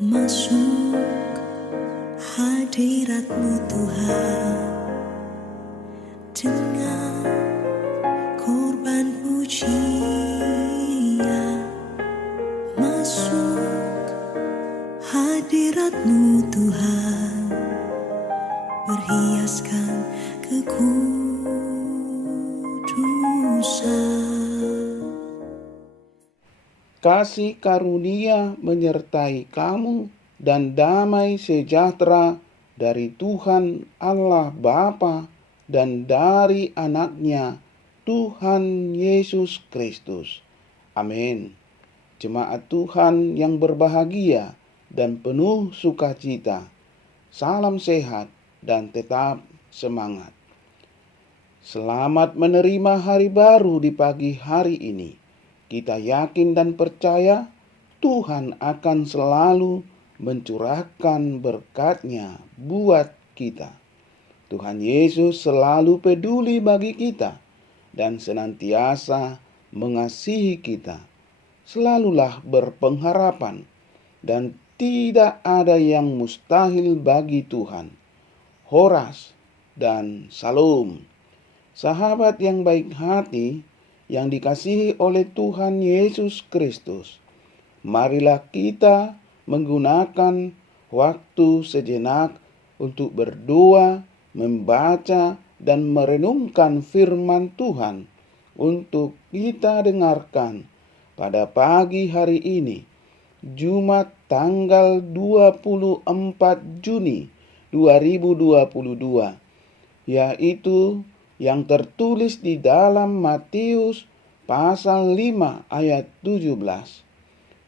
Masuk hadirat-Mu Tuhan dengan korban pujian. Masuk hadirat-Mu Tuhan, berhiaskan kekudusan. Kasih karunia menyertai kamu dan damai sejahtera dari Tuhan Allah Bapa dan dari anaknya Tuhan Yesus Kristus. Amin. Jemaat Tuhan yang berbahagia dan penuh sukacita, salam sehat dan tetap semangat. Selamat menerima hari baru di pagi hari ini. Kita yakin dan percaya Tuhan akan selalu mencurahkan berkat-Nya buat kita. Tuhan Yesus selalu peduli bagi kita dan senantiasa mengasihi kita. Selalulah berpengharapan dan tidak ada yang mustahil bagi Tuhan. Horas dan Salam. Sahabat yang baik hati, yang dikasihi oleh Tuhan Yesus Kristus, marilah kita menggunakan waktu sejenak untuk berdoa, membaca, dan merenungkan firman Tuhan untuk kita dengarkan pada pagi hari ini, Jumat tanggal 24 Juni 2022, yaitu yang tertulis di dalam Matius pasal 5 ayat 17.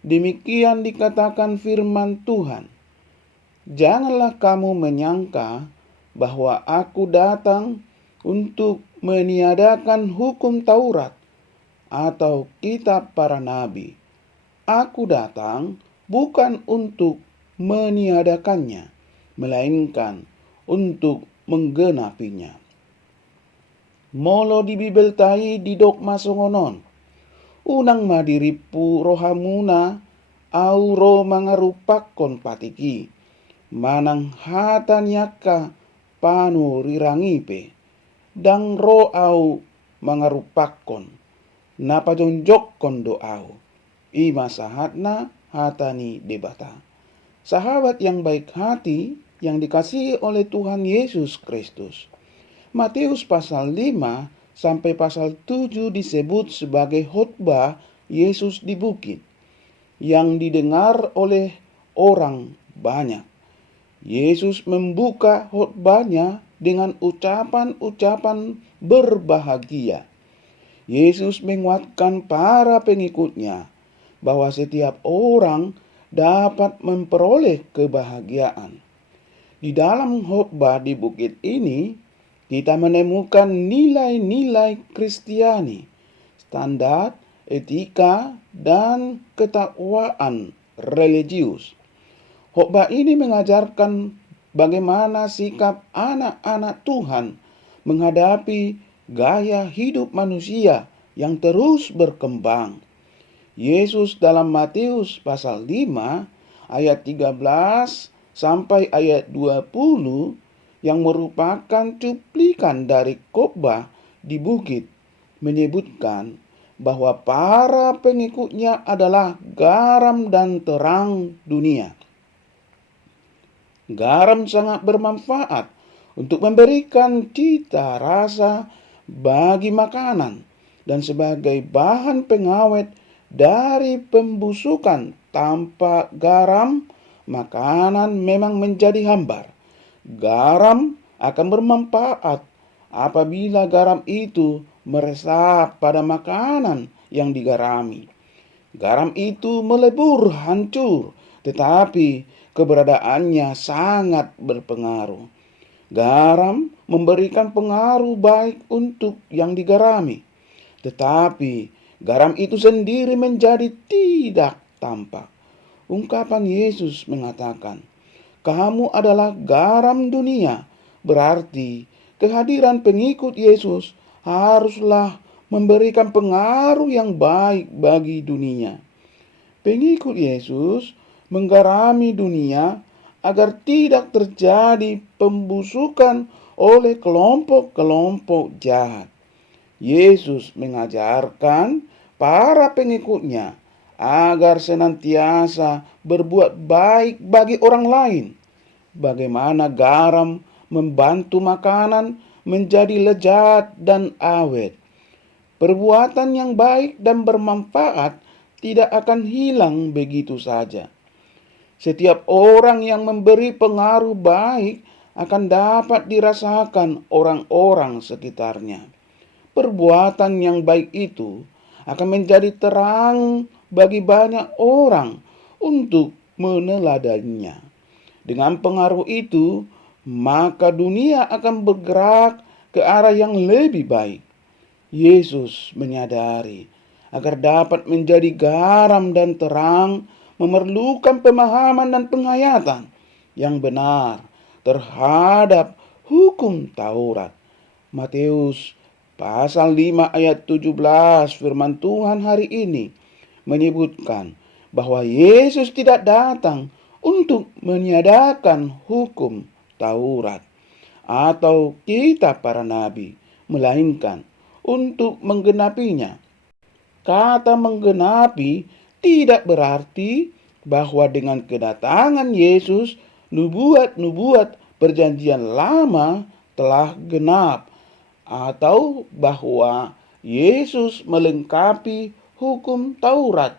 Demikian dikatakan firman Tuhan, "Janganlah kamu menyangka bahwa aku datang untuk meniadakan hukum Taurat atau kitab para nabi. Aku datang bukan untuk meniadakannya, melainkan untuk menggenapinya." Molo di Bibel tai di dok masongonon. Unang madiripu rohamuna au ro mangarupakon patiki. Manang hatan yaka panu rirangipe. Dang ro au mangarupakon. Napa jonjokkon do au. Ima sahatna hatani debata. Sahabat yang baik hati yang dikasihi oleh Tuhan Yesus Kristus. Matius pasal 5 sampai pasal 7 disebut sebagai khotbah Yesus di bukit yang didengar oleh orang banyak. Yesus membuka khotbahnya dengan ucapan-ucapan berbahagia. Yesus menguatkan para pengikutnya bahwa setiap orang dapat memperoleh kebahagiaan. Di dalam khotbah di bukit ini, kita menemukan nilai-nilai Kristiani, standar, etika, dan ketakwaan religius. Khotbah ini mengajarkan bagaimana sikap anak-anak Tuhan menghadapi gaya hidup manusia yang terus berkembang. Yesus dalam Matius pasal 5 ayat 13 sampai ayat 20 yang merupakan cuplikan dari khotbah di bukit menyebutkan bahwa para pengikutnya adalah garam dan terang dunia. Garam sangat bermanfaat untuk memberikan cita rasa bagi makanan dan sebagai bahan pengawet dari pembusukan. Tanpa garam, makanan memang menjadi hambar. Garam akan bermanfaat apabila garam itu meresap pada makanan yang digarami. Garam itu melebur hancur, tetapi keberadaannya sangat berpengaruh. Garam memberikan pengaruh baik untuk yang digarami, tetapi garam itu sendiri menjadi tidak tampak. Ungkapan Yesus mengatakan, "Kamu adalah garam dunia." Berarti kehadiran pengikut Yesus haruslah memberikan pengaruh yang baik bagi dunia. Pengikut Yesus menggarami dunia agar tidak terjadi pembusukan oleh kelompok-kelompok jahat. Yesus mengajarkan para pengikutnya agar senantiasa berbuat baik bagi orang lain. Bagaimana garam membantu makanan menjadi lezat dan awet. Perbuatan yang baik dan bermanfaat tidak akan hilang begitu saja. Setiap orang yang memberi pengaruh baik akan dapat dirasakan orang-orang sekitarnya. Perbuatan yang baik itu akan menjadi terang bagi banyak orang untuk meneladaninya. Dengan pengaruh itu, maka dunia akan bergerak ke arah yang lebih baik. Yesus menyadari agar dapat menjadi garam dan terang memerlukan pemahaman dan penghayatan yang benar terhadap hukum Taurat. Matius pasal 5 ayat 17 firman Tuhan hari ini menyebutkan bahwa Yesus tidak datang untuk meniadakan hukum Taurat atau kitab para nabi, melainkan untuk menggenapinya. Kata menggenapi tidak berarti bahwa dengan kedatangan Yesus, nubuat-nubuat perjanjian lama telah genap, atau bahwa Yesus melengkapi hukum Taurat.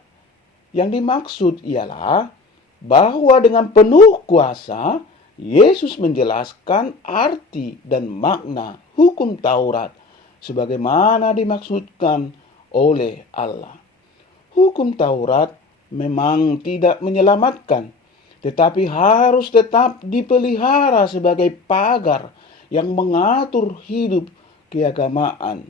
Yang dimaksud ialah bahwa dengan penuh kuasa Yesus menjelaskan arti dan makna hukum Taurat sebagaimana dimaksudkan oleh Allah. Hukum Taurat memang tidak menyelamatkan, tetapi harus tetap dipelihara sebagai pagar yang mengatur hidup keagamaan.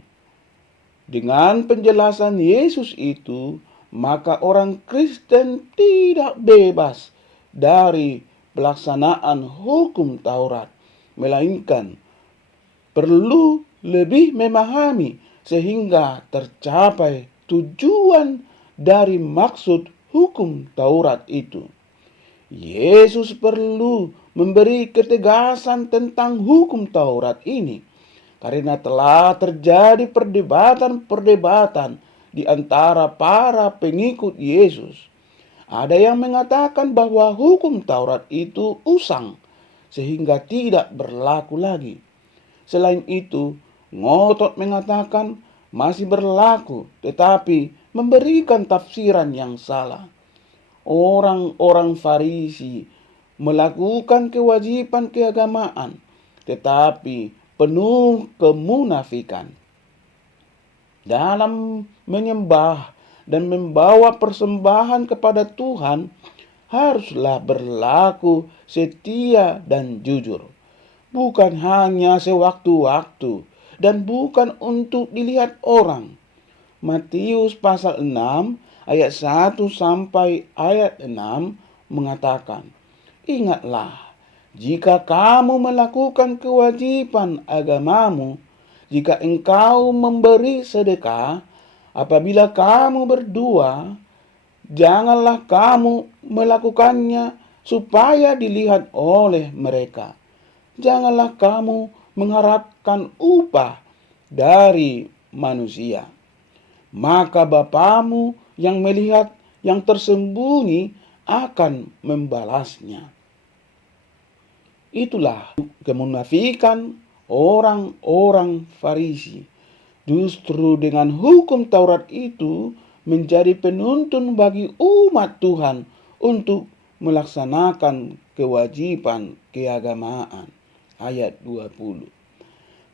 Dengan penjelasan Yesus itu, maka orang Kristen tidak bebas dari pelaksanaan hukum Taurat, melainkan perlu lebih memahami sehingga tercapai tujuan dari maksud hukum Taurat itu. Yesus perlu memberi ketegasan tentang hukum Taurat ini karena telah terjadi perdebatan di antara para pengikut Yesus. Ada yang mengatakan bahwa hukum Taurat itu usang sehingga tidak berlaku lagi. Selain itu, ngotot mengatakan masih berlaku tetapi memberikan tafsiran yang salah. Orang-orang Farisi melakukan kewajiban keagamaan tetapi penuh kemunafikan. Dalam menyembah dan membawa persembahan kepada Tuhan haruslah berlaku setia dan jujur, bukan hanya sewaktu-waktu dan bukan untuk dilihat orang. Matius pasal 6 ayat 1 sampai ayat 6 mengatakan, "Ingatlah, jika kamu melakukan kewajiban agamamu, jika engkau memberi sedekah, apabila kamu berdua, janganlah kamu melakukannya supaya dilihat oleh mereka. Janganlah kamu mengharapkan upah dari manusia. Maka Bapamu yang melihat yang tersembunyi akan membalasnya." Itulah kemunafikan orang-orang Farisi. Justru dengan hukum Taurat itu menjadi penuntun bagi umat Tuhan untuk melaksanakan kewajiban keagamaan. Ayat 20.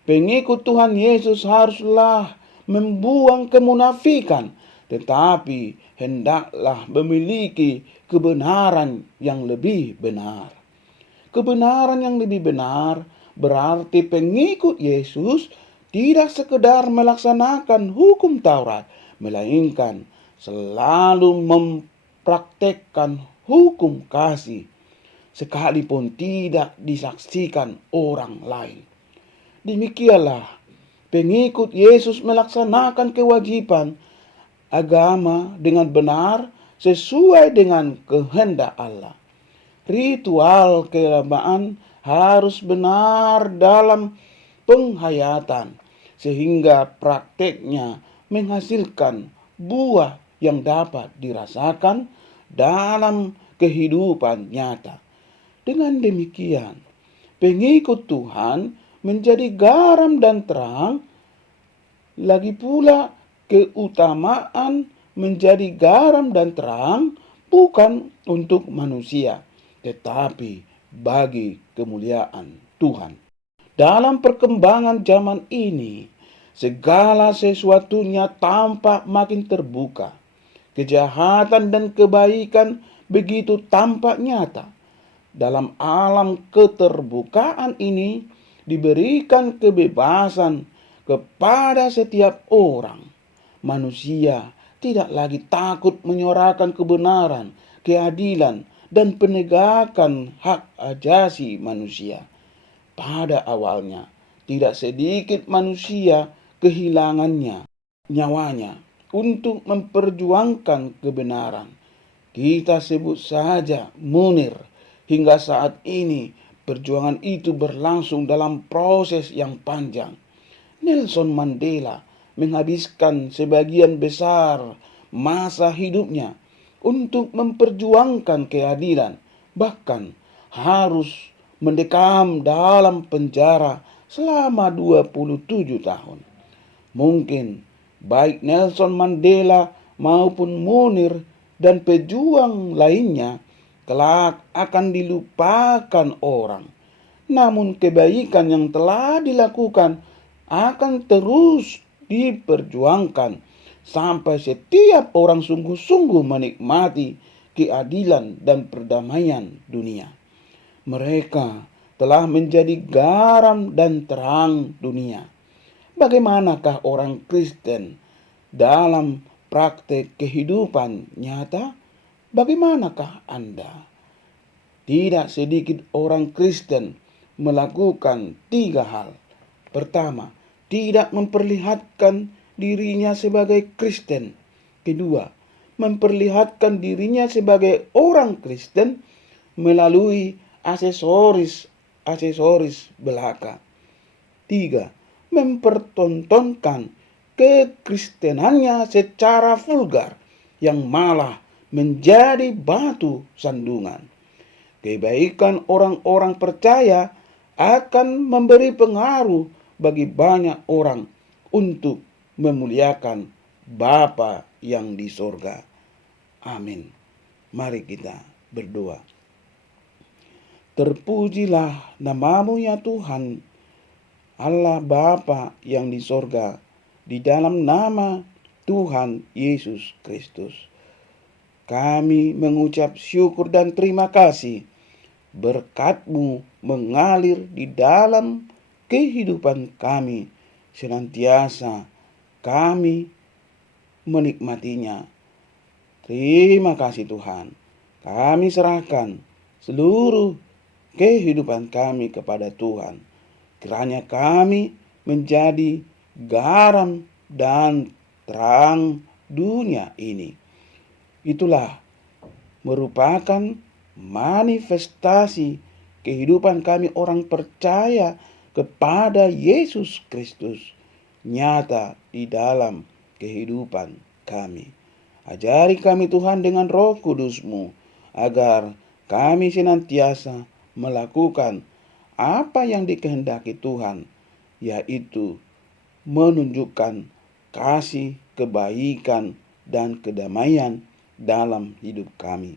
Pengikut Tuhan Yesus haruslah membuang kemunafikan, tetapi hendaklah memiliki kebenaran yang lebih benar. Kebenaran yang lebih benar berarti pengikut Yesus tidak sekedar melaksanakan hukum Taurat, melainkan selalu mempraktekkan hukum kasih, sekalipun tidak disaksikan orang lain. Demikianlah pengikut Yesus melaksanakan kewajiban agama dengan benar sesuai dengan kehendak Allah. Ritual keagamaan harus benar dalam penghayatan, sehingga prakteknya menghasilkan buah yang dapat dirasakan dalam kehidupan nyata. Dengan demikian, pengikut Tuhan menjadi garam dan terang. Lagi pula keutamaan menjadi garam dan terang bukan untuk manusia, tetapi bagi kemuliaan Tuhan. Dalam perkembangan zaman ini, segala sesuatunya tampak makin terbuka. Kejahatan dan kebaikan begitu tampak nyata. Dalam alam keterbukaan ini diberikan kebebasan kepada setiap orang. Manusia tidak lagi takut menyuarakan kebenaran, keadilan, dan penegakan hak asasi manusia. Pada awalnya, tidak sedikit manusia kehilangannya nyawanya untuk memperjuangkan kebenaran. Kita sebut saja Munir. Hingga saat ini, perjuangan itu berlangsung dalam proses yang panjang. Nelson Mandela menghabiskan sebagian besar masa hidupnya untuk memperjuangkan keadilan, bahkan harus mendekam dalam penjara selama 27 tahun. Mungkin baik Nelson Mandela maupun Munir dan pejuang lainnya kelak akan dilupakan orang. Namun kebaikan yang telah dilakukan akan terus diperjuangkan sampai setiap orang sungguh-sungguh menikmati keadilan dan perdamaian dunia. Mereka telah menjadi garam dan terang dunia. Bagaimanakah orang Kristen dalam praktek kehidupan nyata? Bagaimanakah Anda? Tidak sedikit orang Kristen melakukan 3 hal. Pertama, tidak memperlihatkan dirinya sebagai Kristen. Kedua, memperlihatkan dirinya sebagai orang Kristen melalui aksesoris belaka. 3, mempertontonkan kekristenannya secara vulgar yang malah menjadi batu sandungan. Kebaikan orang-orang percaya akan memberi pengaruh bagi banyak orang untuk memuliakan Bapa yang di sorga. Amin. Mari kita berdoa. Terpujilah namamu ya Tuhan, Allah Bapa yang di sorga, di dalam nama Tuhan Yesus Kristus. Kami mengucap syukur dan terima kasih. Berkat-Mu mengalir di dalam kehidupan kami. Senantiasa kami menikmatinya. Terima kasih Tuhan. Kami serahkan seluruh kehidupan kami kepada Tuhan. Kiranya kami menjadi garam dan terang dunia ini. Itulah merupakan manifestasi kehidupan kami orang percaya kepada Yesus Kristus nyata di dalam kehidupan kami. Ajari kami Tuhan dengan Roh Kudus-Mu agar kami senantiasa melakukan apa yang dikehendaki Tuhan, yaitu menunjukkan kasih, kebaikan, dan kedamaian dalam hidup kami.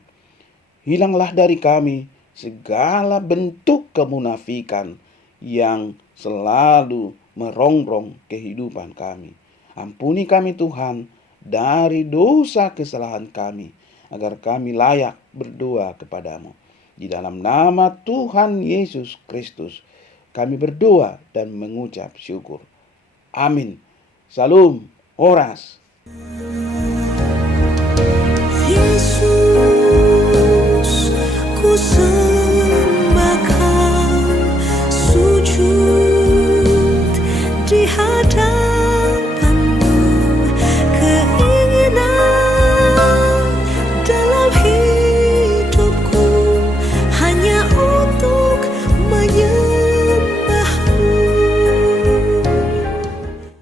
Hilanglah dari kami segala bentuk kemunafikan yang selalu merongrong kehidupan kami. Ampuni kami Tuhan dari dosa kesalahan kami, agar kami layak berdoa kepadamu. Di dalam nama Tuhan Yesus Kristus kami berdoa dan mengucap syukur. Amin. Salam Oras. Yesus, ku